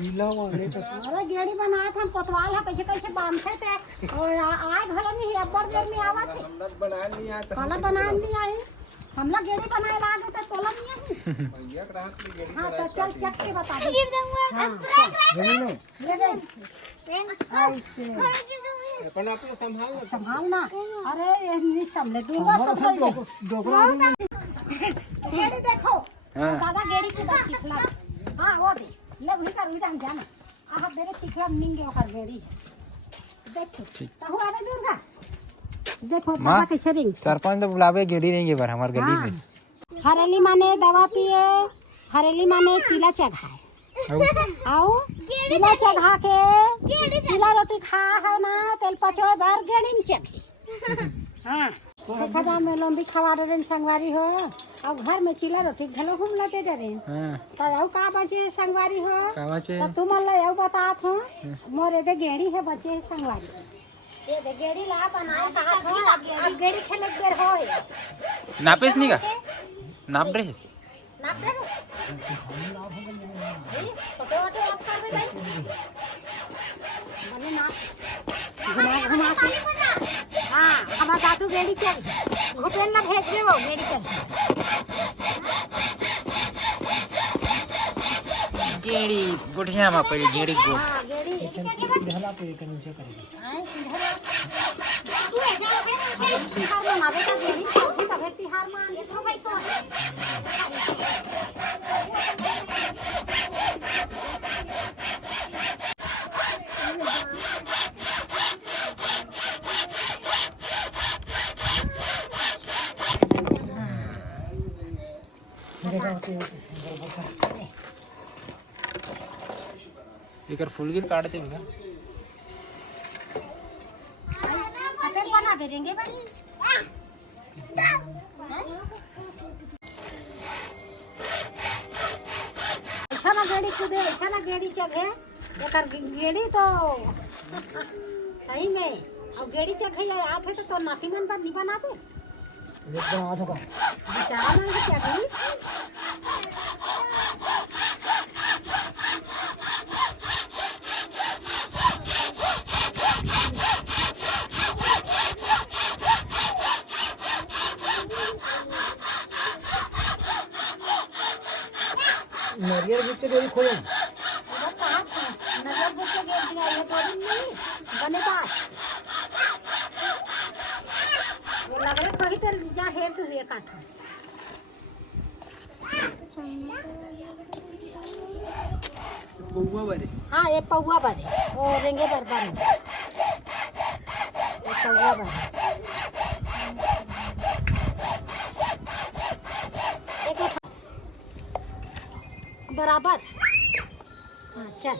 अरे गेड़ी बनाए थे हम कोतवाल है कैसे कैसे बांधते थे और आए भलो नहीं अब बड़ देर में आवा थे खाना बनाए नहीं आए हम लोग गेड़ी बनाए लागे थे तोला नहीं आई। हाँ तो चल चेक के बता दे संभाल ना अरे ये नहीं संभले दूंगा संभल गेड़ी देखो दादा गेड़ी के बात सिखला हाँ वो दे ले वही कर उधर जाना आहा देरे सिखला निंगे ओकर गेड़ी देखो तो हुआ नहीं दूर का देखो दादा कैसे रिंग सरपंच तो बुलावे गेड़ी रहेंगे पर हमारे गली में हरेली माने दवा पिए हरेली माने चीला चढ़ाए आओ चीला चढ़ा के चीला रोटी खा है ना तेल पचो बार गेड़ी में चढ़ी हाँ खदा में लंबी खवा रे संगवारी हो अब घर में चीला रोटी घलो हम लते दे रे हां त आउ का बचे संगवारी हो का बचे त तुम ले आउ बतात हो मोरे दे गेड़ी है बचे संगवारी ये दे गेड़ी ला बनाए कहा हो अब गेड़ी खेले देर हो नापेस नहीं का नाप रहे नाप रे छोटे छोटे आप कर दे मने नाप घुमा घुमा के हां हमारा दादू गेड़ी चल भूपेन ना भेज दे वो गेड़ी चल गेड़ी बुढ़िया में पड़ी गेड़ी को हां गेड़ी ढला पे के नीचे करेगी हां तिहार में आवे तो गेड़ी खाती तबे तिहार में आने तो पैसा इकर फूल गिर काटते हैं क्या अगर बना देंगे भाई ऐसा ना गेड़ी कूदे ऐसा ना गेड़ी चढ़े एकर गेड़ी तो सही में अब गेड़ी चढ़े जाए आते तो नातीमन पर नहीं बना दे एकदम आ चुका बेचारा ना क्या करी नरियर बिक के देरी खोलो नजर बुक के गेट दिया ये बोली नहीं बने बात वो लग रहा कहीं तो जा हेड तो हुए काट पौवा बारे हाँ ये पौवा बारे वो रेंगे बरबार ये पौवा बारे बराबर हाँ चल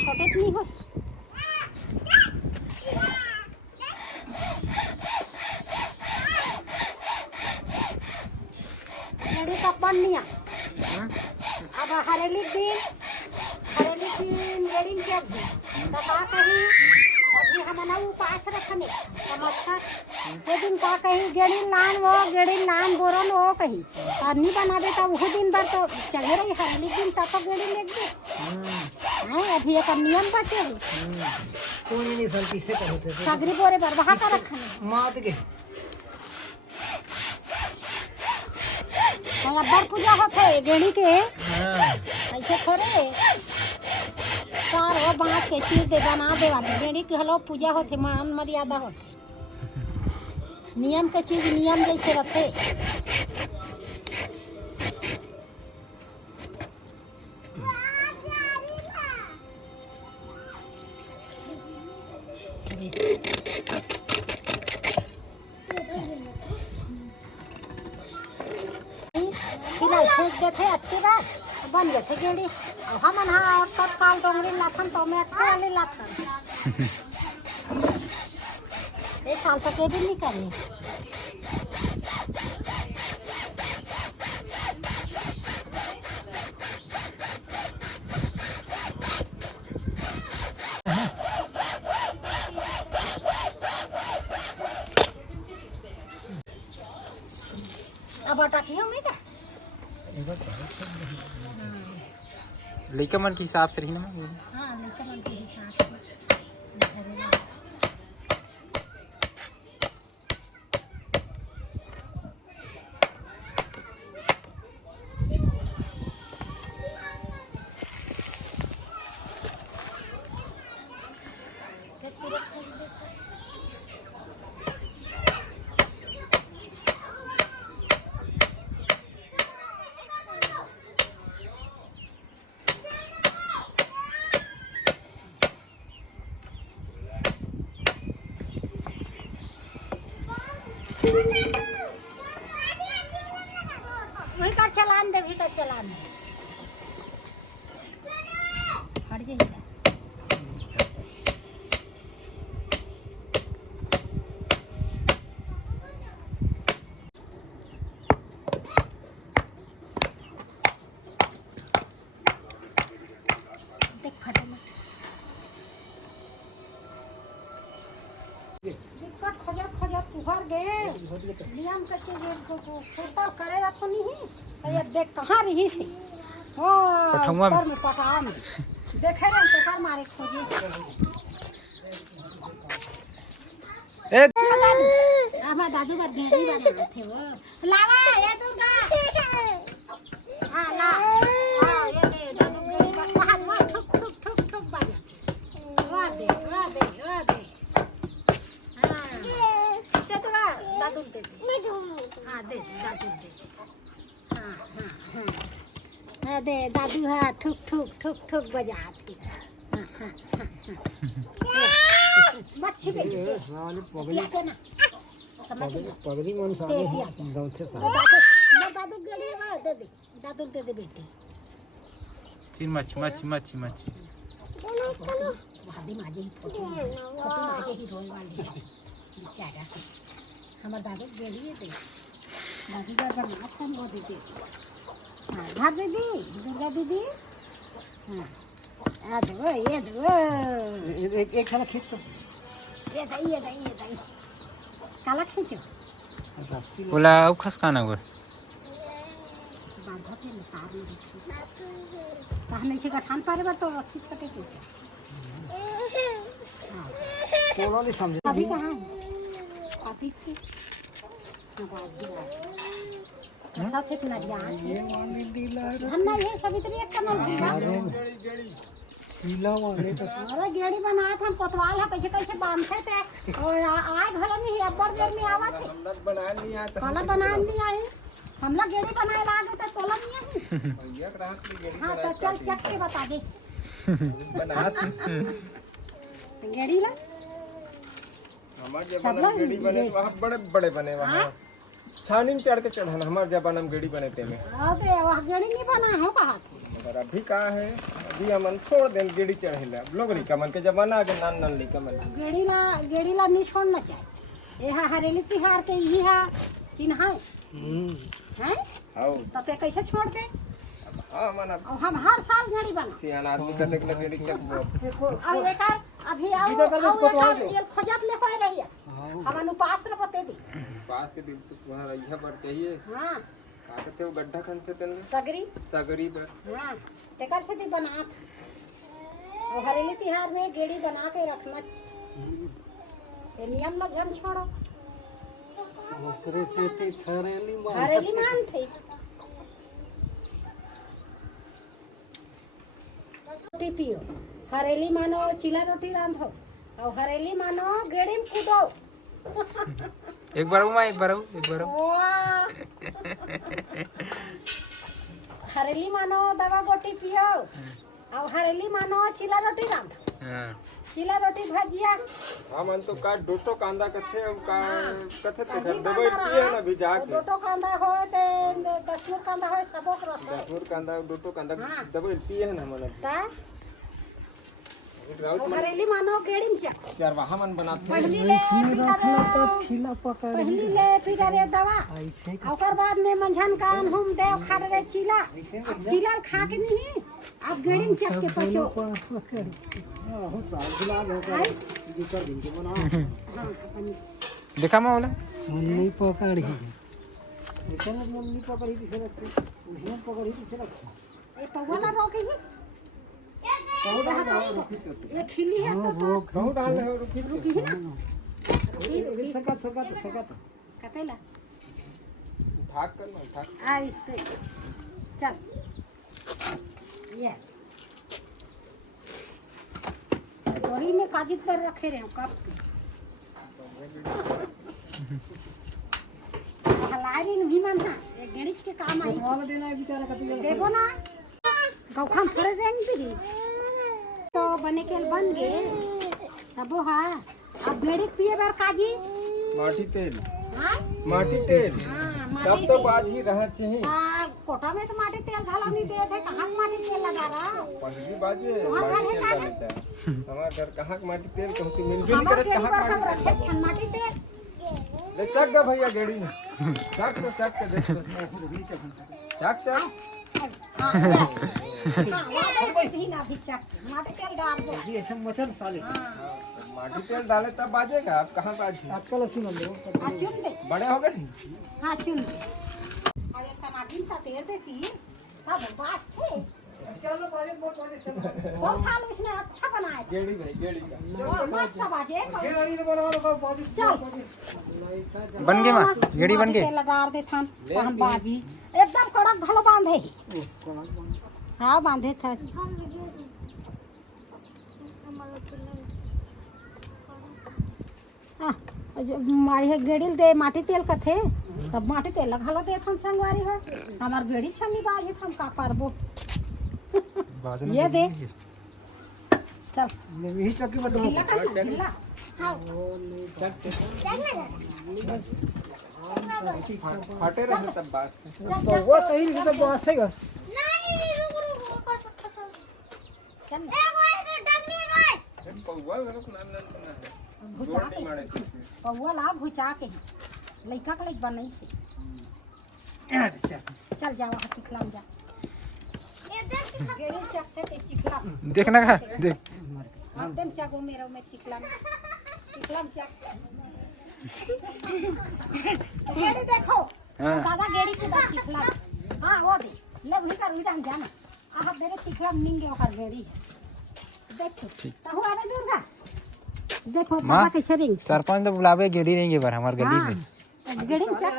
छोटे नहीं हो गेड़ी का पन्निया अब हरेली दिन गेड़ी के तो का कहीं अभी हम ना उपास रखने मच्छर वो दिन का कहीं गेड़ी लान बोरन वो कहीं और नहीं बना देता वो दिन भर तो चले रही हरेली दिन तक तो गेड़ी लेग दे हाँ अभी एक नियम बचे कौन नहीं सल किससे करते थे सगरी बोरे पर वहाँ का रखने मात के अब्बर पूजा होते गेड़ी के ऐसे थोड़े चार वो बांस के चीज दे बना दे वाली गेड़ी के हलो पूजा होते मान मर्यादा होते नियम के चीज नियम जैसे रखे खिला फेंक देते अटकी बात बन गए थे गेड़ी हम हाँ तत्काल डोंगरी लाथन तो मैं अटके वाली लाथन एक साल तक ये भी नहीं करनी अब अटकी हमें क्या लइका मन के हिसाब से रही ना हाँ लड़का मन के हिसाब से धरेला। वही कर चलान दे, वही कर चलान दे। हट जा इधर। देख फटे मत। दिक्कत खोजत खोजत उभर गए नियम के चीज को सुतर करे रखो नहीं तो ये देख कहाँ रही सी ओ पठौआ में। ऊपर में पटाव में देखे रहे तो कर मारे खोजे ए हमारा दादू बार घेरी बना थे वो लावा ये दुर्गा हाँ ला हाँ ये दे दादू घेरी बना वहाँ वहाँ ठुक ठुक ठुक ठुक बजा वहाँ दे दादू दे हाँ दे दादू दे हाँ हाँ हाँ दे दादू हाँ ठुक ठुक ठुक ठुक बजाती हाँ हाँ हाँ मच्छी बेटी दे ना समझ लो पगड़ी मन दे दिया गौथे सा दादू गली में दे दे दादू दे दे बेटी फिर मच्छी भाभी माजे ही फोटो माजे ही रोल वाली बेचारा हमारे दादू गली दे दादी का बना हम वो दीदी हाँ भाग दीदी दुर्गा दीदी हाँ आ दो ये दो एक खाना खींच तो ये दई काला खींचो बोला अब खस खाना हुआ बांधा पे तार में कहाँ नहीं से गठान पारे बार तो अच्छी छोटे की हाँ कोनो नहीं समझे अभी कहाँ है अभी थी कैसा थे इतना ज्ञान हम ना ये सभी तरह एक कमल पीला वाले तो अरे गेड़ी बनाया था हम कोतवाल है कैसे कैसे बांधते थे और आए भला नहीं अब बड़ देर में आवा थे बनाया नहीं आता खाना बनाए नहीं आई हम लोग गेड़ी बनाए लागे थे तोला नहीं आई हाँ तो चल चक के बता दे गेड़ी ला हमारे जमाना में गेड़ी बने वहाँ बड़े बड़े बने वहाँ छानी में चढ़ के चढ़ाना हमारे जमाना में गेड़ी बने थे में अरे वह गेड़ी नहीं बना हो कहा थे मगर अभी कहाँ है अभी हमन छोड़ दें गेड़ी चढ़ेला लोगरी कमन के जमाना आगे नान नान ली कमन गेड़ी ला नहीं छोड़ना चाहिए ये हरेली तिहार के यही है चिन्ह है हाउ तो ते कैसे छोड़ दे हाँ मन अब और हम हर साल गेड़ी बना सियाना आदमी का देख ले गेड़ी चक और एक अभी आओ ये खोजत ले पाए रही है हम उपास न बते दी पास के दिन तो तुम्हारा यह बढ़ चाहिए हाँ का कहते हो गड्ढा खनते तेल सगरी सगरी पर हाँ तेकर से दी बना और हरेली तिहार में गेड़ी बना के रखना ये नियम न झन छोड़ो ओकरे से ती थरेली हरेली मान थे रोटी पियो हरेली मानो चिला रोटी रांधो और हरेली मानो गेड़ी में कूदो एक बार आऊं वाह! हरेली मानो दवा गोटी पियो और हरेली मानो चिला रोटी रांधो हाँ चिला रोटी भजिया हाँ मन तो का डोटो कांदा कथे का कथे ते अभी दवाई पिए ना भी जाके डोटो कांदा हो ते दसमूर कांदा हो सबक रस है दसमूर कांदा डोटो कांदा हाँ। दवाई पिए ना मन ता राउत और हरेली मानो गेड़ी में चक चार वहाँ मन बनाते पहली ले खिला पकड़ पहली ले फिर रे दवा ऐसे ओकर बाद में मंझन कान हम देव खा रे चिला चिला खा के नहीं अब गेड़ी में चक के पचो पकड़ हो साल गुलाब हो आई कर दिन के बना हाँ अपन देखा मैं बोला मन नहीं पकड़ ही ये पौवा ना रोके ही ये खिली है तो कहूँ डाल रहे हो रुकी रुकी ही ना कतेला भाग कर ना भाग ऐसे चल ये बोरी में काजित पर रखे रहे कप हलारी नहीं मानना ये गणेश के काम आई देखो ना गौखान फरे रेंग दी तो बने के बन गए सबो हाँ अब गेड़ी पिए बार काजी माटी तेल हाँ माटी तेल हाँ तब तो बाज ही रहा चाहिए कोटा में तो माटी तेल घालो नहीं दे थे कहाँ माटी तेल लगा रहा पहली बाजे तुम्हारे माटी घर तेल है डालता है हमारे घर कहाँ के माटी तेल कहूँ कि मिल भी नहीं हमारे करे गेड़ी कहाँ पर हम के रखे छन माटी तेल ले चक गा भैया गेड़ी में चक तो चक के देख चक चक हाँ वादा ही ना भी चक माटी तेल डाल दो माटी तेल डाले तब बाजेगा आप कहाँ बाजे हाँ चुन दे बड़े हो गए हाँ चुन दे और एक टमाटर सा तेल देती सब बास थे बहुत साल उसने अच्छा बनाया था गेड़ी भाई गेड़ी का और मस्त बाजे चल बन गए माँ गेड़ी बन गए तेल डाल दे थान तो हम बाजी एकदम कड़क घलो बांधे ही हाँ बांधे था मारी है गेड़ी दे माटी तेल का थे तब माटी तेल घलो दे थान संगवारी है हमार गेड़ी छनी बाजी हम का करबो ये दे चल यही चक्की बता ढीला कर ढीला फाटे रहे तब बात चल वो सही से तो बात है चल पौवा मेरे को नाम बना है घुचा नहीं मारे के पौवा ला घुचा के लइका के लइक बनई से चल जा वहाँ चिखला जा गेड़ी चकते ते चिखला देखना का देख एकदम चागो मेरा में चिखला में चक गेड़ी देखो हाँ। दादा गेड़ी के बाद चिखला हाँ वो दे ले वही कर उड़ान जाना आहा देरे चिखला निंगे ओकर गेड़ी देखो ताहु आवे दुर्गा देखो माँ दादा कैसे रिंग सरपंच तो बुलावे गेड़ी रहेंगे बार हमारे गली में गेड़ी में चक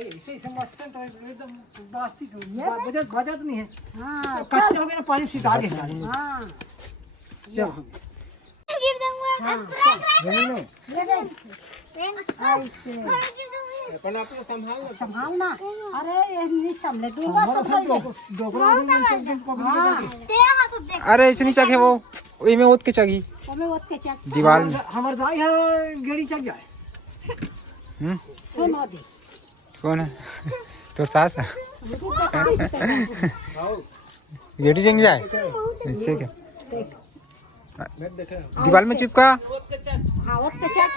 ऐसे समझते हैं तो एकदम बास्ती बजट बजट नहीं है हाँ कच्चा हो गया ना पानी सीधा दे हाँ चल ये देख ऐसे अपन आप लोग संभाल लो संभालना अरे ये नहीं संभले दुर्गा संभाल डोकरा हाँ अरे ऐसे नहीं चगे वो वही में ओत के चगी हमें वो के चक दीवार में हमारे दाई है गेड़ी चल जाए सुनो दी कौन है तो सास है गेड़ी जंग जाए इससे क्या मैं देखे दीवार में चिपका हाँ वो के चक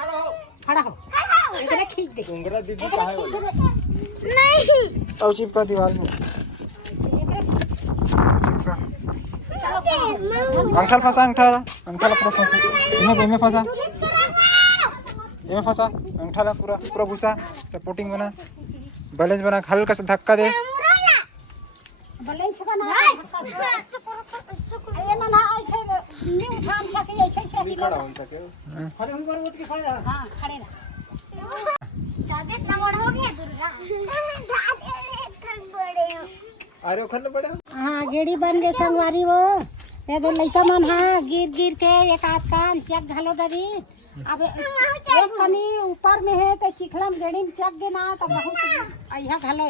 खड़ा हो इधर खींच दे कुंगरा दीदी कहाँ है वो नहीं और चिपका दीवार में चिपका अंगठा फंसा अंगठा पूरा फंसा इनमें फंसा ये फंसा अंगठा ला पूरा पूरा घुसा सपोर्टिंग बना बैलेंस बना हल्का सा धक्का दे बैलेंस बना ये मना ऐसे नहीं उठान सके ऐसे ऐसे नहीं खड़ा हो सके अरे ऊपर उठ के खड़े रहा हाँ खड़े रह ज्यादा इतना बड़ा हो गया दुर्गा बड़े हो अरे उखड़ बड़े हाँ गेड़ी बन गए संगवारी वो ये दो लइका मन हाँ गिर गिर के एक आध कान चक घालो डरी अब एक कनी ऊपर में है तो चिखला में गेड़ी में चक गे ना तो बहुत अहिया घालो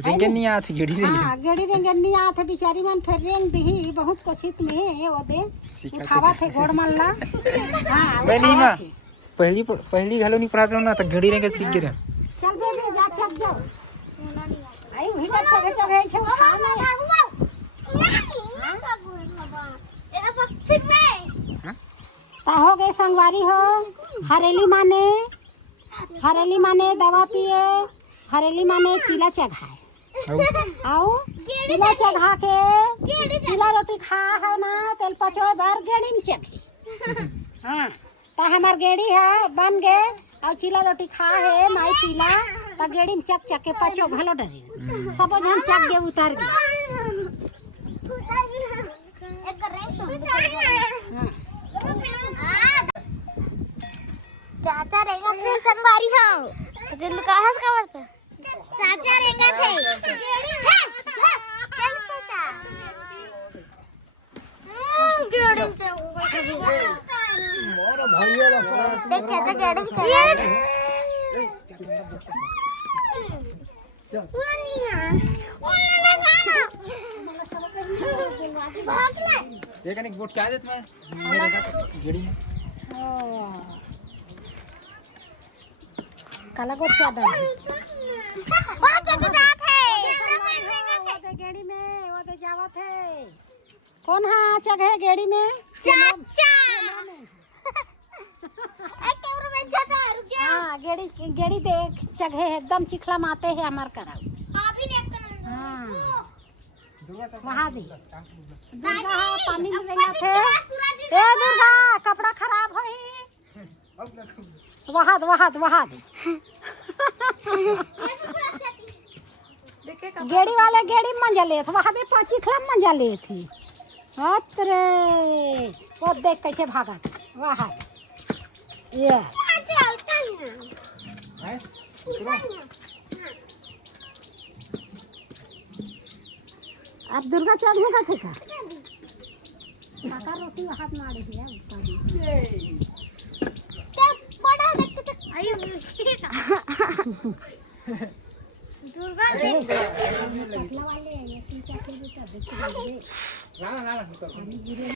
रेंगे नहीं आती गेड़ी रेंगे हाँ गेड़ी रेंगे नहीं आते बेचारी मन फिर रेंग दी बहुत कोशिश में है वो दे सिखाते उठावा थे गोड़ मल्ला हाँ मैं नहीं उठावा माँ थे। पहली घालो नहीं पढ़ाते हो ना तो गेड़ी रेंगे सीख गिरे चल बे जा चक जाओ आई वही का चढ़े चढ़े ऐसे उठा ता हो गए संगवारी हो हरेली माने दवा पिए हरेली माने चीला चढ़ाए आओ चीला चढ़ा के चीला रोटी खा है ना तेल पचो बार गेड़ी में चढ़ी हाँ ता हमार गेड़ी है बन गए और चीला रोटी खा है माई पीला ता गेड़ी में चक चक के पचो घलो डरे सब जन चक के उतार गए एक रैंक तो चाचा रहेगा थे संगवारी हो तुम कहां से खबर था चाचा रहेगा थे चल चाचा गेड़ी में मोर भैया देख चाचा गेड़ी में ये कनिक बोट क्या देत मैं मेरे का गेड़ी में काला गोट क्या दे वहां चाचा जात है वो दे गेड़ी में वो दे जावत है कौन है जगह गेड़ी में चाचा एक कैमरा में चाचा रुक जा हां गेड़ी देख जगह एकदम चिखला माते है हमार करा अभी देख कर हां वहां दे दुर्गा पानी में गया थे ए दुर्गा कपड़ा खराब होई वहां दे गेड़ी वाले गेड़ी में मंजा ले वहां दे चिखला मंजा ले थी अरे वो देख कैसे भागा था वहां ये हैं अब दुर्गा चल होगा थे का काका रोटी हाथ मारे दिया बड़ा देख आयो दुर्गा वाले ये क्या ना